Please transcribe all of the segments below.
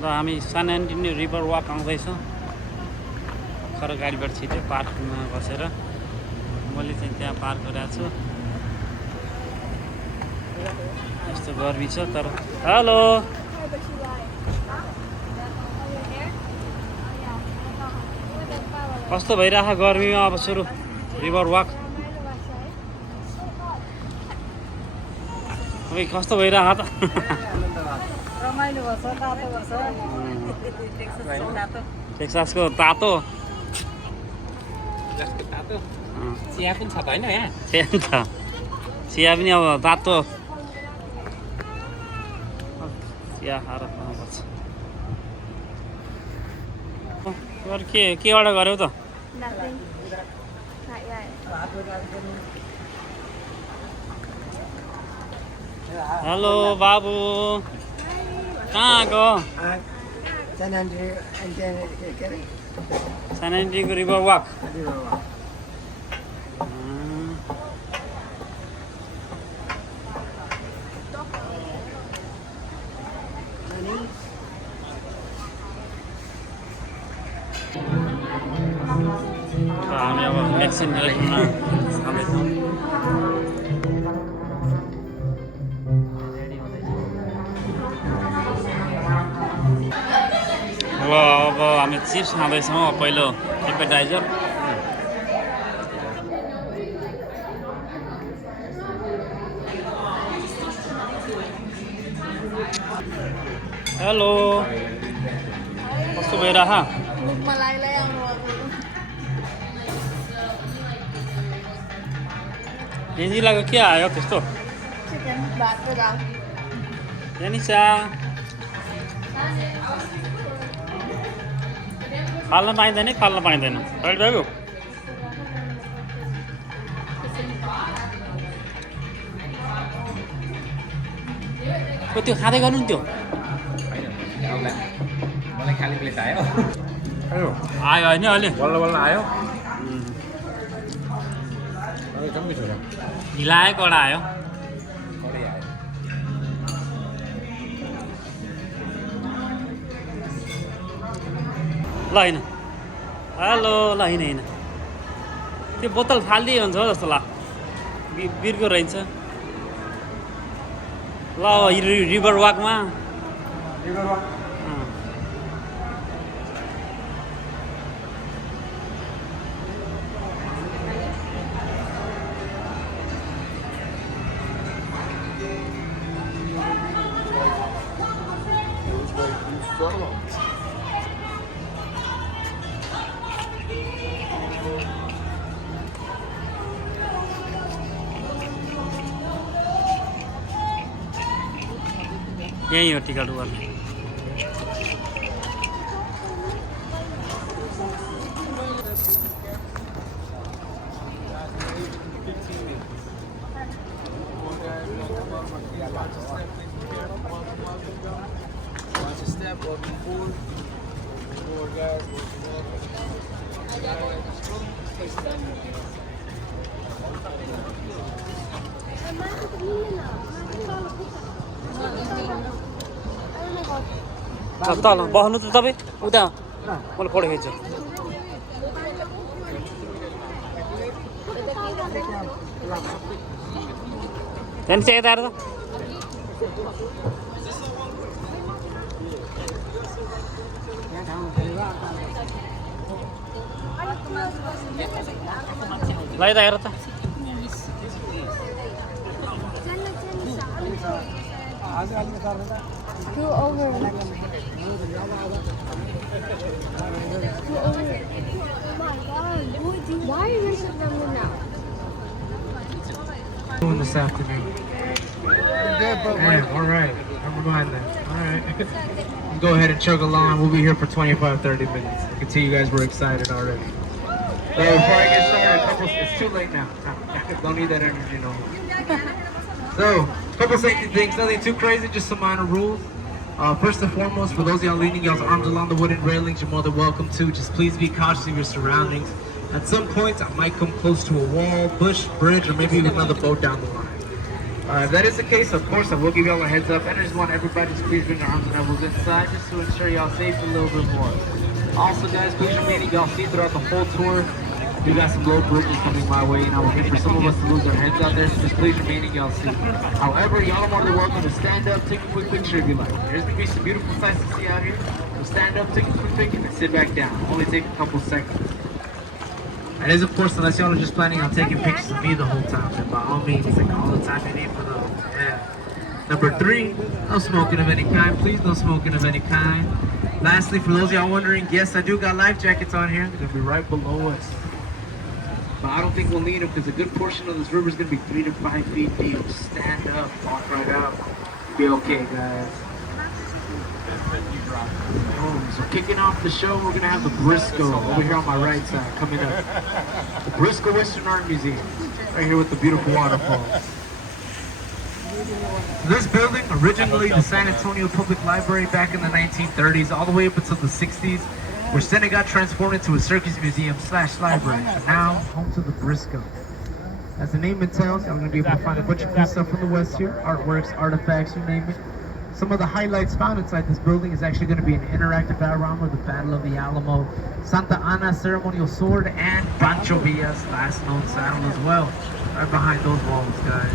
ल हामी सान एन्टनी रिभर वाक आउँदैछौँ खर गाडीबाट छिट्यो पार्कमा बसेर मैले चाहिँ त्यहाँ पार्क गरेको छु यस्तो गर्मी छ तर हेलो कस्तो भइरहेको गर्मीमा अब सुरु रिभर वाक अब कस्तो भइरहेको त रमाइलो भन्छ तातो भन्छ टेक्सासको तातो चिया पनि छ त होइन यहाँ चिया छ चिया पनि अब तातो चिया खाएर खानुपर्छ अरू के अर्डर गऱ्यौ त Nothing. Not yet. हेलो बाबु कहाँ आएको सान एन्ट्रीको रिभर वाक हामी अब एकछिन जाँदैछौँ अब हामी चिप्स खाँदैछौँ पहिलो एपेटाइजर हेलो कस्तो भइरह डेन्जिलाको के आयो त्यस्तो निसा फाल्न पाइँदैन फाल्न पाइँदैन राइट भाइ त्यो खाँदै गर्नु नि त्यो मलाई खाली प्लेट आयो आयो होइन अहिले बल्ल बल्ल आयो एकदम मिठो छ ढिलायो कडा आयो ल होइन हेलो ल होइन त्यो बोतल फालिदिए हुन्छ हो जस्तो बिर्को रहन्छ ल रिभर वाकमा यही हो टिकट गर्ने तल बस्नु त तपाईँ उता मैले फोटो खिच्छु त्यहाँदेखि चाहिँ यता आएर त ल यता हेर त Go over. Go over. Oh my god. Why are you so dumb now? Doing this afternoon. Damn, all right. Never mind then. All right. Go ahead and chug along. We'll be here for 25-30 minutes. I can see you guys were excited already. Before I get started, it's too late now. Don't need that energy no more. So, a couple safety things, nothing too crazy, just some minor rules. First and foremost, for those of y'all leaning y'all's arms along the wooden railings, you're more than welcome to. Just please be cautious of your surroundings. At some points, I might come close to a wall, bush, bridge, or maybe even another boat down the line. If that is the case, of course, I will give y'all a heads up. And I just want everybody to please bring your arms and elbows inside just to ensure y'all safe a little bit more. Also, guys, please remaining y'all see throughout the whole tour. We got some low bridges coming my way, and I would hate for some of us to lose our heads out there, so just please remaining y'all see. However, y'all are more than welcome to stand up, take a quick picture if you like. There's gonna be some beautiful sights to see out here. So stand up, take a quick picture, and sit back down. Only take a couple seconds. And is of course, unless y'all are just planning on taking pictures of me the whole time, then by all means, take all the time you need for those. Yeah. Number 3, no smoking of any kind. Please, no smoking of any kind. Lastly, for those of y'all wondering, yes, I do got life jackets on here. They're gonna be right below us. But I don't think we'll need them because a good portion of this river is gonna be 3 to 5 feet deep. Just stand up, walk right out. Be okay, guys. So kicking off the show, we're gonna have the Briscoe over here on my right side coming up. The Briscoe Western Art Museum, right here with the beautiful waterfalls. This building, originally the San Antonio Public Library back in the 1930s, all the way up until the 60s, which then it got transformed into a circus museum / library, but now home to the Briscoe. As the name entails, I'm going to be able to find a bunch of cool stuff from the West here, artworks, artifacts, you name it. Some of the highlights found inside this building is actually going to be an interactive diorama of the Battle of the Alamo, Santa Ana ceremonial sword, and Pancho Villa's last known saddle as well, right behind those walls, guys.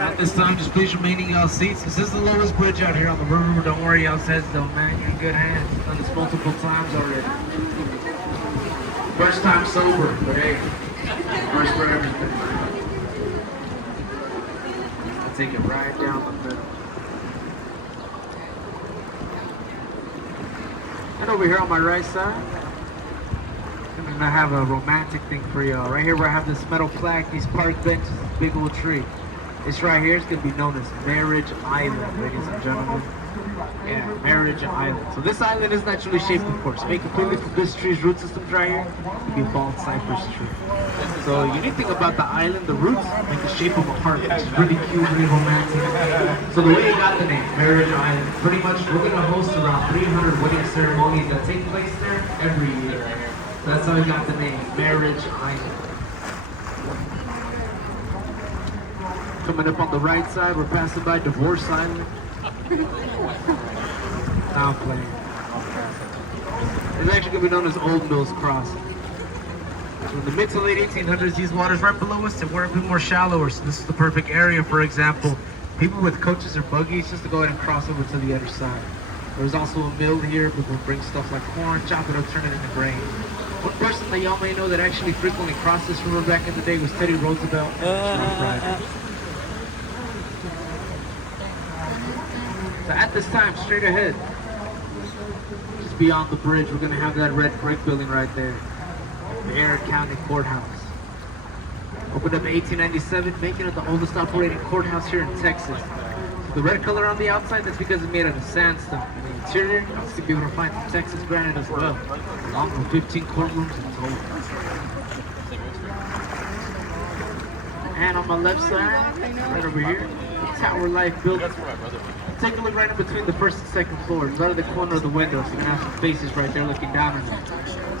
At this time, just please remain in y'all seats. This is the lowest bridge out here on the river, but don't worry, y'all says though, man, you're in good hands. Done this multiple times already. First time sober, but hey, first for everything. I'll take it right down the middle. And over here on my right side, I'm gonna have a romantic thing for y'all. Right here where I have this metal plaque, these park benches, this big old tree. This right here is going to be known as Marriage Island, ladies and gentlemen. Yeah, Marriage Island. So this island is naturally shaped, of course, made completely from this tree's root systems right here. It'd be a bald cypress tree. So unique thing about the island, the roots make the shape of a heart, which is really cute, really romantic. So the way it got the name, Marriage Island, pretty much we're going to host around 300 wedding ceremonies that take place there every year. So that's how we got the name, Marriage Island. Coming up on the right side, we're passing by Divorce Island. Now playing. It's actually going to be known as Old Mills Crossing. So in the mid to late 1800s, these waters right below us, they were a bit more shallower, so this is the perfect area, for example, people with coaches or buggies just to go ahead and cross over to the other side. There's also a mill here, people bring stuff like corn, chop it up, turn it into grain. One person that y'all may know that actually frequently crossed this river back in the day was Teddy Roosevelt. So at this time, straight ahead, just beyond the bridge, we're going to have that red brick building right there, the Aaron County Courthouse. Opened up in 1897, making it the oldest operating courthouse here in Texas. So the red color on the outside, that's because it's made out of sandstone. And the interior, you'll see be able to find some Texas granite as well, along with 15 courtrooms in total. And on my left side, right over here, the Tower Life building. Take a look right in between the first and second floors, right at the corner of the window, so you're gonna have some faces right there looking down on you.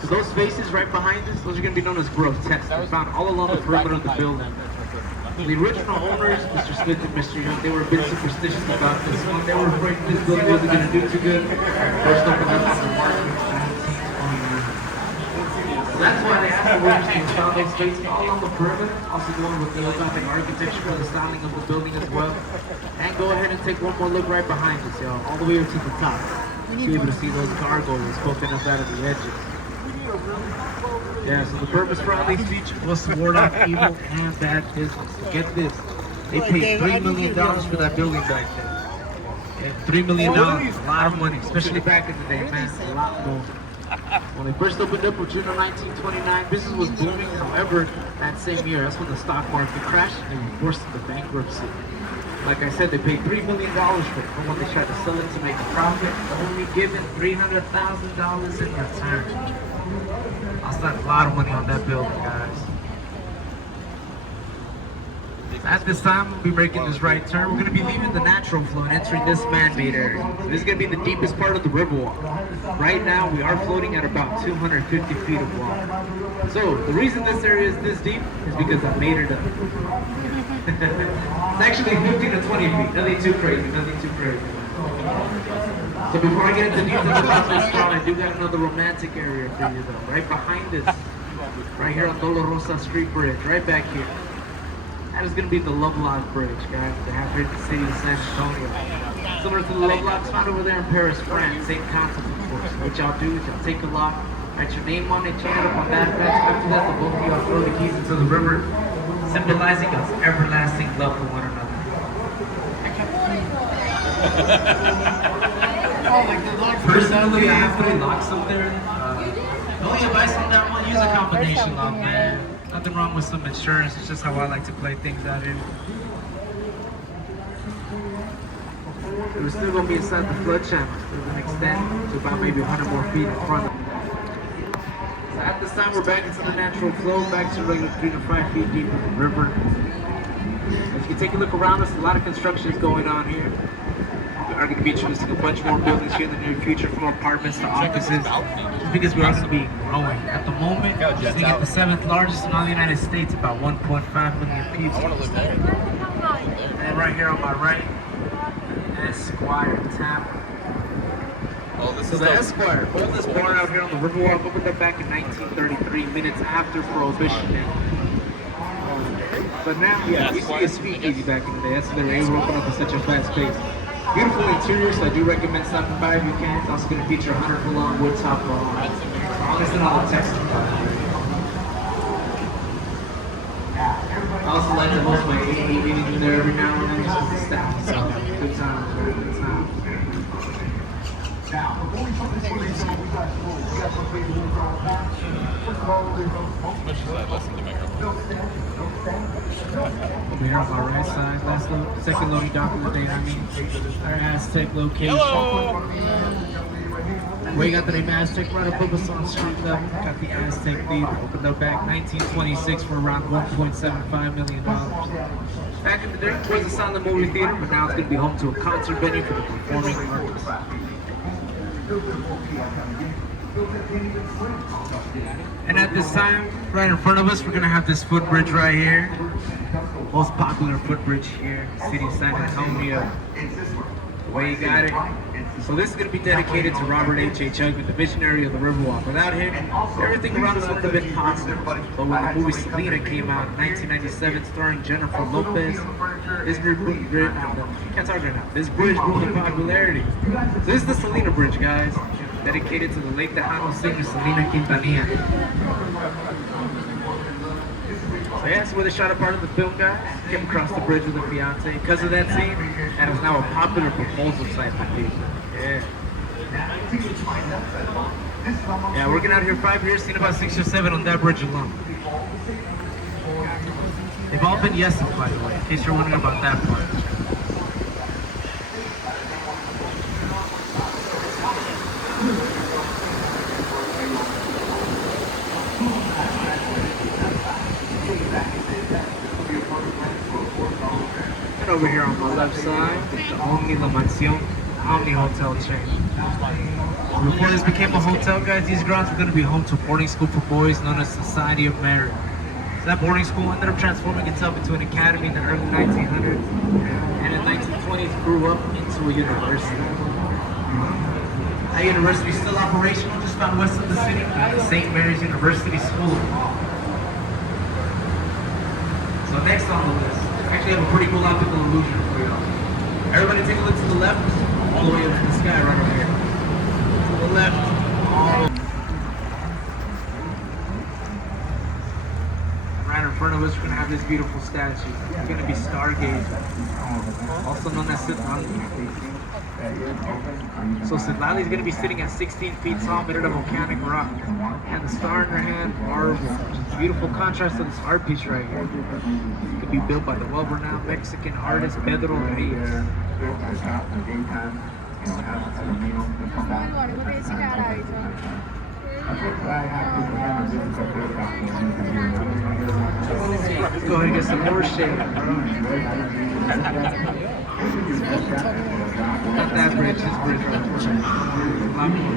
So those faces right behind us, those are gonna be known as grotesques. They're found all along the perimeter of the building. The original owners, Mr. Smith and Mr. Young, they were a bit superstitious about this one. They were afraid this building wasn't gonna do too good. First opened up on the market in 1920. That's why they asked the workers to install those spaces all along the perimeter, also going with the Gothic architecture for the styling of the building as well. And go ahead and take one more look right behind us, y'all, all the way up to the top. You'll be able to see those gargoyles poking up out of the edges. Yeah, so the purpose for all these features was to ward off evil and bad business. So get this, they paid $3 million for that building back then. Yeah, $3 million, a lot of money, especially back in the day, man, a lot more. When they first opened up in June of 1929, business was booming. However, that same year, that's when the stock market crashed and they were forced into bankruptcy. Like I said, they paid $3 million for it, but when they tried to sell it to make a profit, they're only given $300,000 in return. I spent a lot of money on that building, guys. At this time, we'll be making this right turn. We're going to be leaving the natural flow and entering this man-made area. So this is going to be the deepest part of the Riverwalk. Right now, we are floating at about 250 feet of water. So the reason this area is this deep is because I made it up. It's actually 15 to 20 feet. Nothing too crazy. Nothing too crazy. So before I get into details about this spot, I do got another romantic area for you though. Right behind us, right here on Dolorosa Street Bridge, right back here. That is going to be the Lovelock Bridge, guys, that have here in the city of San Antonio. Similar to the Lovelocks found over there in Paris, France, same concept, of course. What y'all do is y'all take a lock, write your name on it, chain it up on that fence. After that, the both of y'all throw the keys into the river, symbolizing God's everlasting love for one another. Personally, I have 3 locks up there. The only advice on that one, use a combination lock, man. Nothing wrong with some insurance, it's just how I like to play things out here. We're still going to be inside the flood channel. We're going to extend to about maybe 100 more feet in front of it. So at this time, we're back into the natural flow, back to regular 3 to 5 feet deep in the river. As you can take a look around us, a lot of construction is going on here. We are going to be introducing a bunch more buildings here in the near future, from apartments to offices, just because we are going to be growing. At the moment, we're sitting at the 7th largest in all the United States, about 1.5 million people. And right here on my right, Esquire Tavern. Oh, this So is the Esquire, oldest bar out here on the Riverwalk, opened up back in 1933, minutes after Prohibition now. But now, yeah, we see a speakeasy back in the day. That's why they were able to open up at such a fast pace. Beautiful interior, so I do recommend stopping by if you can. It's also going to feature 100 long wood top bar. Honest and all the texture. I also like to host my AA meetings in there every now and then just with the staff. So, good times, man, good times. Over here on my right side, second loading dock of the day, our Aztec location. Hello. We got the name Aztec right above us on the street level. Got the Aztec Theater, opened up back 1926 for around $1.75 million. Back in the day, it was a silent movie theater, but now it's going to be home to a concert venue for the performing artists. And at this time, right in front of us, we're going to have this footbridge right here. Most popular footbridge here, city of San Antonio. The way you got it. So this is going to be dedicated to Robert H.H. Hugman, the visionary of the Riverwalk. Without him, everything around us wouldn't have been possible. But when the movie Selena came out in 1997, starring Jennifer Lopez, this bridge grew in popularity. So this is the Selena Bridge, guys, dedicated to the late Tejano singer Selena Quintanilla. So yeah, that's where they shot a part of the film, guys. Came across the bridge with a fiance. Because of that scene, and it's now a popular proposal site for people. Yeah. Yeah, working out here 5 years, seen about 6 or 7 on that bridge alone. They've all been yeses, by the way, in case you're wondering about that part. And over here on my left side, the Omni La Mansion, Omni Hotel chain. Before this became a hotel, guys, these grounds were going to be home to a boarding school for boys known as Society of Merit. So that boarding school ended up transforming itself into an academy in the early 1900s, and in the 1920s grew up into a university. That university is still operational just about west of the city, the St. Mary's University School of Law. So next on the list, I actually have a pretty cool optical illusion for y'all. Everybody take a look to the left, all the way up to the sky right over here. To the left, all right in front of us, we're going to have this beautiful statue. It's going to be Stargazer, also known as Citlali. So Citlali is going to be sitting at 16 feet tall, made out of volcanic rock. And the star in her hand, marble. Beautiful contrast to this art piece right here. It could be built by the well-renowned Mexican artist Pedro Reyes. Let's go ahead and get some more shade, bro. Not that bridge, this bridge right there. A lot more.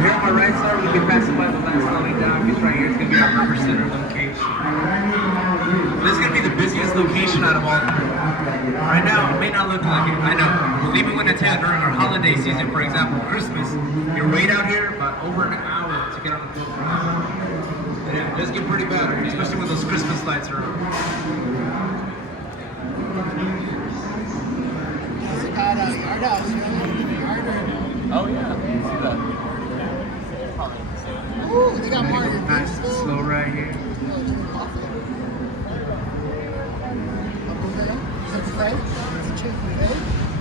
Here on my right side, we'll be passing by the last slowing down, because right here it's going to be our River Center location. This is going to be the busiest location out of all three. Right now, it may not look like it, I know. Believe me when I tell you, during our holiday season, for example, Christmas, you wait out here about over an hour to get on the boat ride. And yeah, it does get pretty bad, especially when those Christmas lights are on. Oh yeah, see that. Ooh, they got more than Nice and slow right here.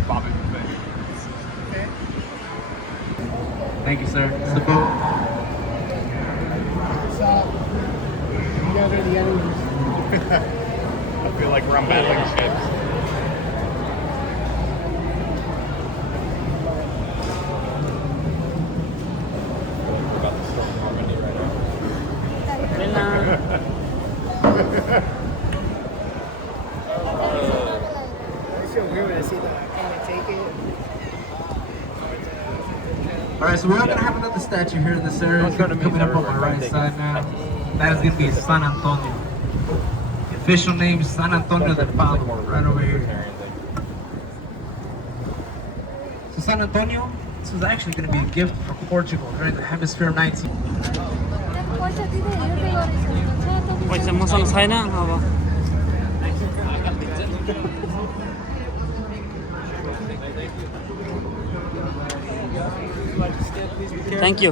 Bobby buffet. Thank you, sir. It's the boat. I feel like we're on battling ships. We're about to storm Normandy right It's so weird when I see that. I can't take it. Alright, so we're gonna have another statue here in this area. It's gonna be coming up on my right side now. That is gonna be San Antonio. The official name is San Antonio del Palo, right over here. So San Antonio, this was actually gonna be a gift from Portugal during the Hemisphere 19. पैसा मसँग छैन अब thank you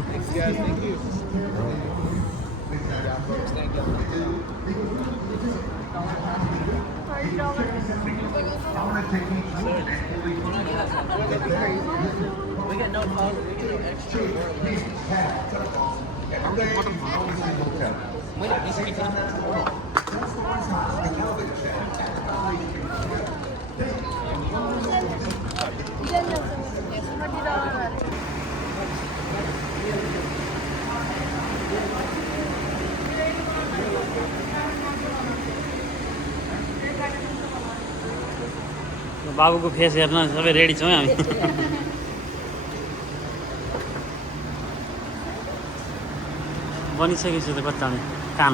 बाबुको face हेर्न सबै ready छौँ हामी बनिसकेपछि त कति कान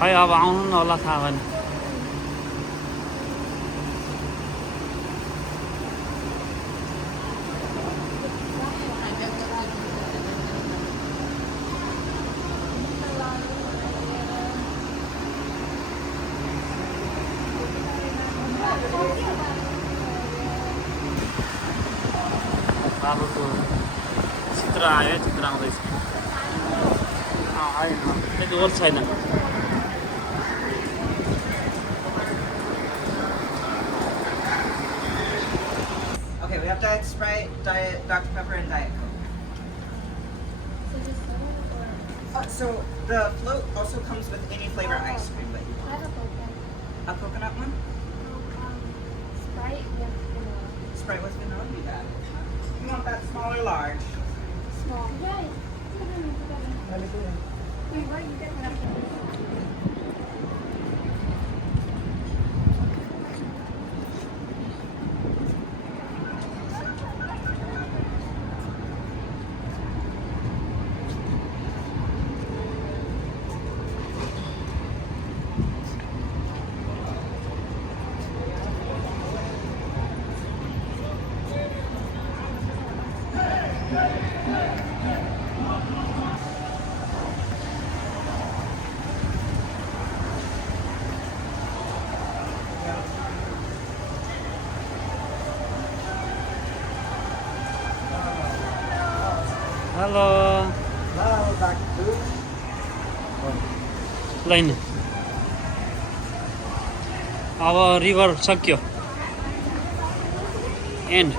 खै अब आउनु न होला थाहा भएन बाबुको चित्र आयो चित्र आउँदैछ त्यति ओर छैन Okay, we have Diet Sprite, Diet Dr. Pepper, and Diet Coke. So the float also comes with any flavor ice cream, but a coconut one? Sprite with vanilla, you got it. You want that small or large? Small. Hello Hello, Dr. Food. Line अब river सक्यो end